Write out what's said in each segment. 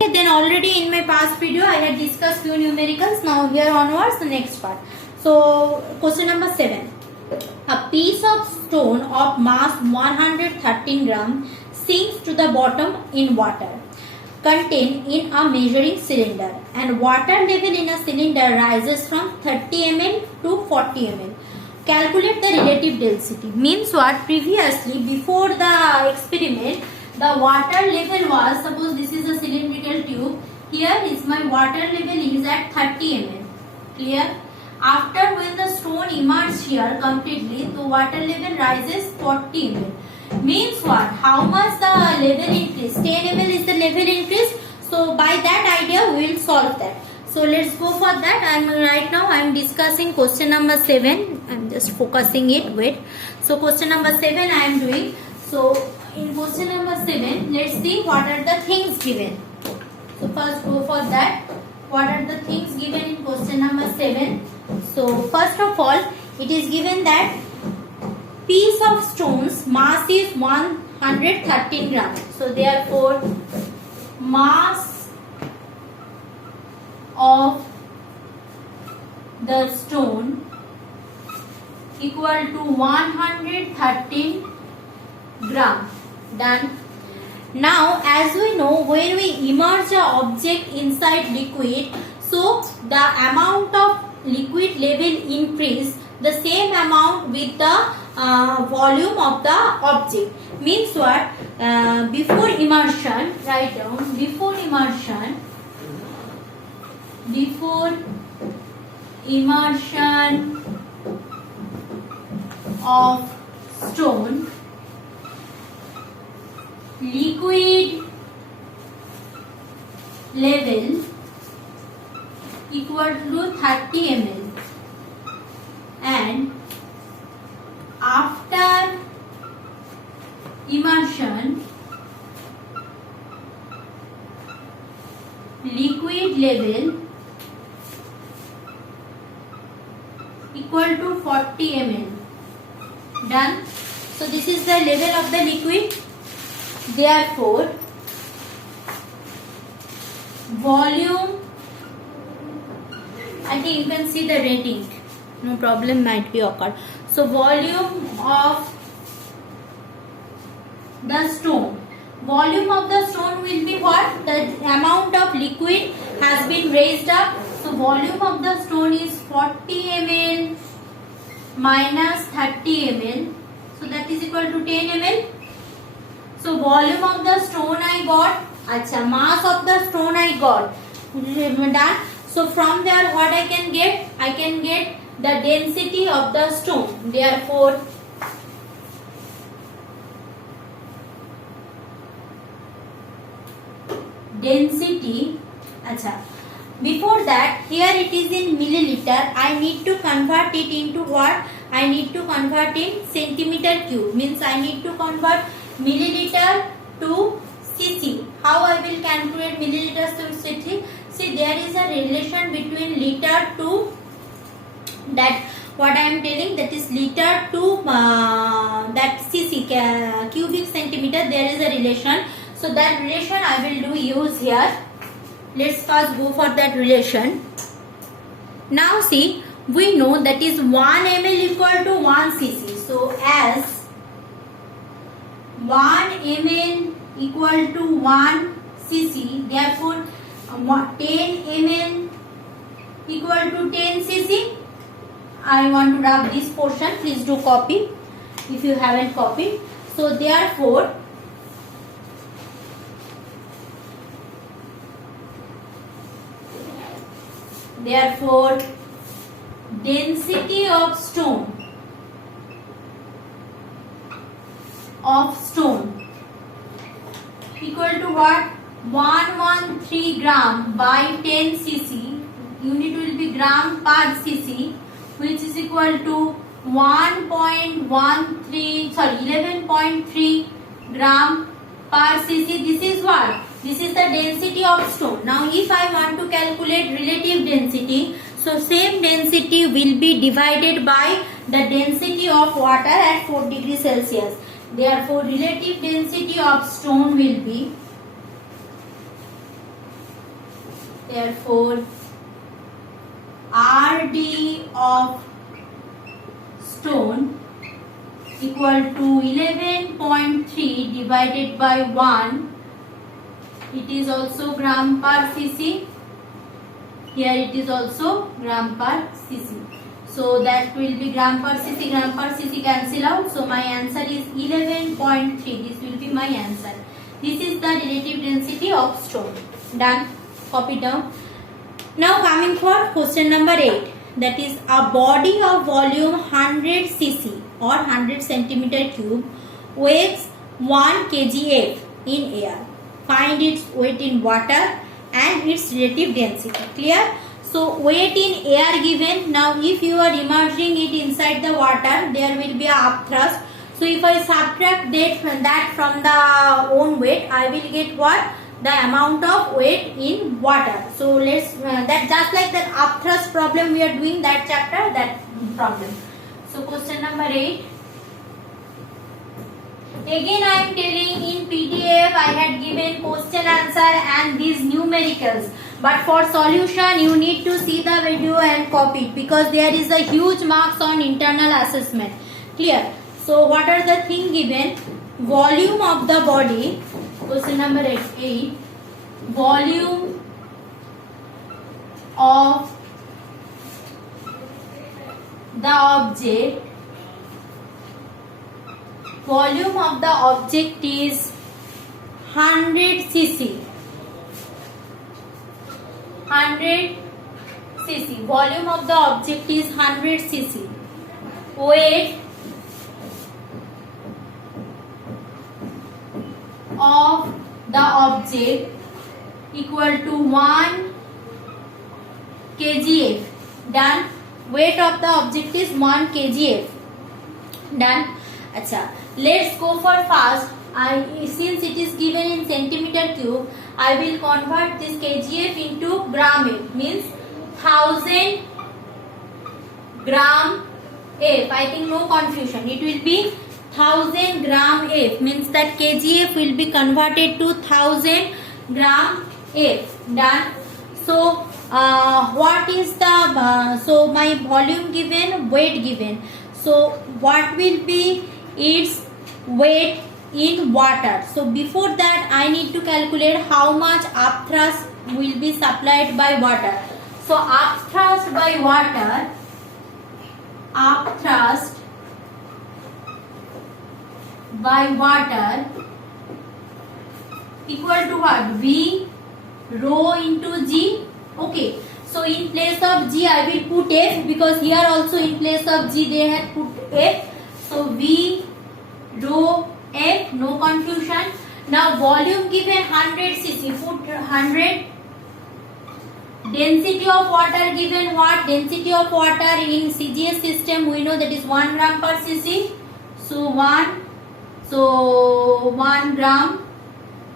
Then already in my past video I had discussed few numericals. Now here onwards the next part. So question number 7. A piece of stone of mass 113 gram sinks to the bottom in water contained in a measuring cylinder, and water level in a cylinder rises from 30 ml to 40 ml. Calculate the relative density. Means what? Previously, before the experiment, the water level was, suppose this is a cylindrical tube, here is my water level is at 30 ml. Clear? After when the stone immersed here completely, the water level rises 40 ml. Means what? How much the level increase? 10 ml is the level increase. So by that idea we will solve that. So let's go for that. Right now I am discussing question number 7. I am just focusing it. Wait. So question number 7 I am doing. So in question number 7, let's see what are the things given. So first go for that. What are the things given in question number 7? So first of all, it is given that piece of stone's mass is 113 grams. So therefore, mass of the stone equal to 113 gram. Done. Now, as we know, when we immerse an object inside liquid, so the amount of liquid level increase the same amount with the volume of the object. Means what? Before immersion, write down, before immersion of stone, liquid level equal to 30 ml, and after immersion liquid level equal to 40 ml. Done. So this is the level of the liquid. Therefore, volume, I think you can see the rating, no problem might be occurred. So volume of the stone, volume of the stone will be what? The amount of liquid has been raised up. So volume of the stone is 40 ml minus 30 ml. So that is equal to 10 ml. So volume of the stone I got, mass of the stone I got. Done. So from there what I can get? I can get the density of the stone. Therefore, density, before that, here it is in milliliter. I need to convert it into what? I need to convert in centimeter cube. Means I need to convert milliliter to cc. How I will calculate milliliters to cc? See, there is a relation between liter to that. What I am telling, that is liter to that cc, cubic centimeter. There is a relation. So that relation I will use here. Let's first go for that relation. Now see, we know that is 1 ml equal to 1 cc. So as 1 ml equal to 1 cc, therefore 10 ml equal to 10 cc. I want to rub this portion. Please do copy if you haven't copied. So therefore, density of stone equal to what? 113 gram by 10 cc. Unit will be gram per cc, which is equal to 11.3 gram per cc. This is what? This is the density of stone. Now if I want to calculate relative density, so same density will be divided by the density of water at 4 degrees Celsius. Therefore, relative density of stone will be Therefore, RD of stone equal to 11.3 divided by 1. It is also gram per cc. Here it is also gram per cc. So that will be gram per cc cancel out. So my answer is 11.3. This will be my answer. This is the relative density of stone. Done. Copy down. Now coming for question number 8. That is a body of volume 100 cc or 100 centimeter cube weighs 1 kgf in air. Find its weight in water and its relative density. Clear? So weight in air given. Now if you are immersing it inside the water, there will be a upthrust. So if I subtract that from the own weight, I will get what? The amount of weight in water. So let's that just like that upthrust problem we are doing that chapter, that problem. So question number 8. Again I am telling in PDF I had given question answer and these numericals. But for solution you need to see the video and copy it because there is a huge marks on internal assessment. Clear? So what are the thing given? Volume of the body. Question number 8. Volume of the object. Volume of the object is 100 cc. 100 cc. Volume of the object is 100 cc. Weight of the object equal to 1 kgf. Done. Weight of the object is 1 kgf. Done. Acha. Let's go for fast. Since it is given in centimeter cube, I will convert this kgf into gram f. Means 1000 gram f. I think no confusion. It will be 1000 gram f. Means that kgf will be converted to 1000 gram f. Done. So what is the so my volume given, weight given. So what will be its weight in water? So before that I need to calculate how much upthrust will be supplied by water. So upthrust by water, upthrust by water equal to what? V rho into G. Okay. So in place of G I will put F because here also in place of G they had put F. So V rho F, no confusion. Now volume given 100 cc, put 100. Density of water given what? Density of water in CGS system we know that is 1 gram per cc. So 1 gram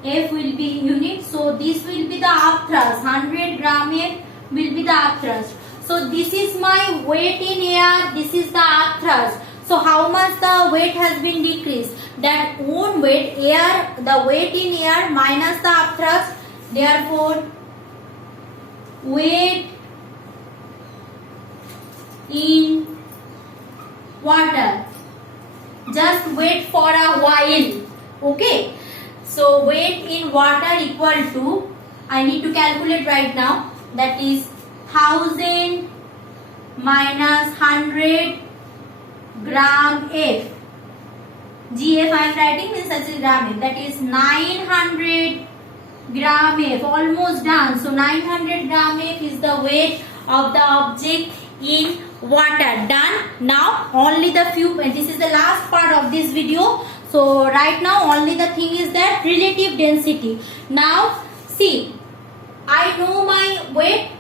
F will be unit. So this will be the upthrust. 100 gram F will be the upthrust. So this is my weight in air. This is the upthrust. So how much the weight has been decreased? That own weight, air, the weight in air minus the upthrust. Therefore, weight in water. Just wait for a while. Okay. So weight in water equal to, I need to calculate right now. That is 1000 minus 100 gram F. GF I am writing means such a gram F. That is 900 gram F. Almost done. So 900 gram F is the weight of the object in water. Done. Now only the few, this is the last part of this video. So right now only the thing is that relative density. Now see, I know my weight.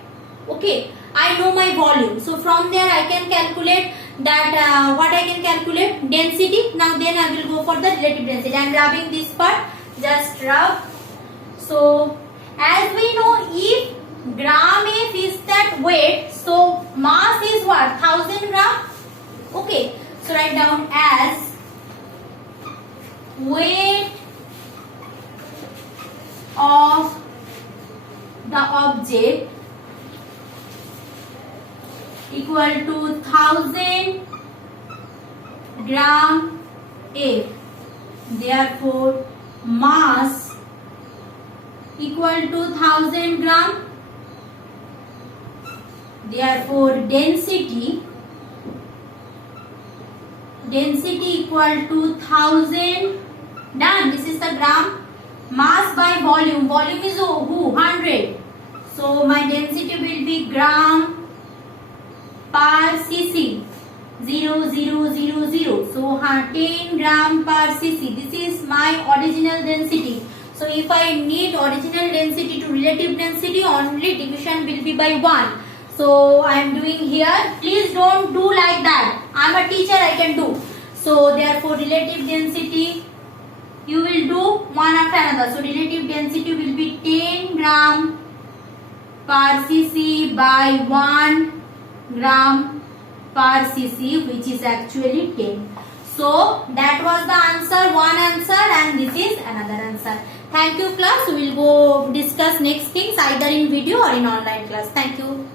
Okay. I know my volume. So from there I can calculate that what I can calculate? Density. Now then I will go for the relative density. I am rubbing this part. Just rub. So as we know, if gram F is that weight, so mass is what? 1000 gram. Okay. So write down as weight of the object equal to 1000 gram F. Therefore, mass equal to 1000 gram. Therefore, density equal to 1000. Done. This is the gram. Mass by volume. Volume is who? 100. So my density will be gram per cc. 0, 0, 0, 0. So 10 gram per cc. This is my original density. So if I need original density to relative density, only division will be by 1. So I am doing here. Please don't do like that. I am a teacher, I can do. So therefore relative density you will do one after another. So relative density will be 10 gram per cc by 1 gram per cc, which is actually 10. So that was the answer, one answer, and this is another answer. Thank you class. We will go discuss next things either in video or in online class. Thank you.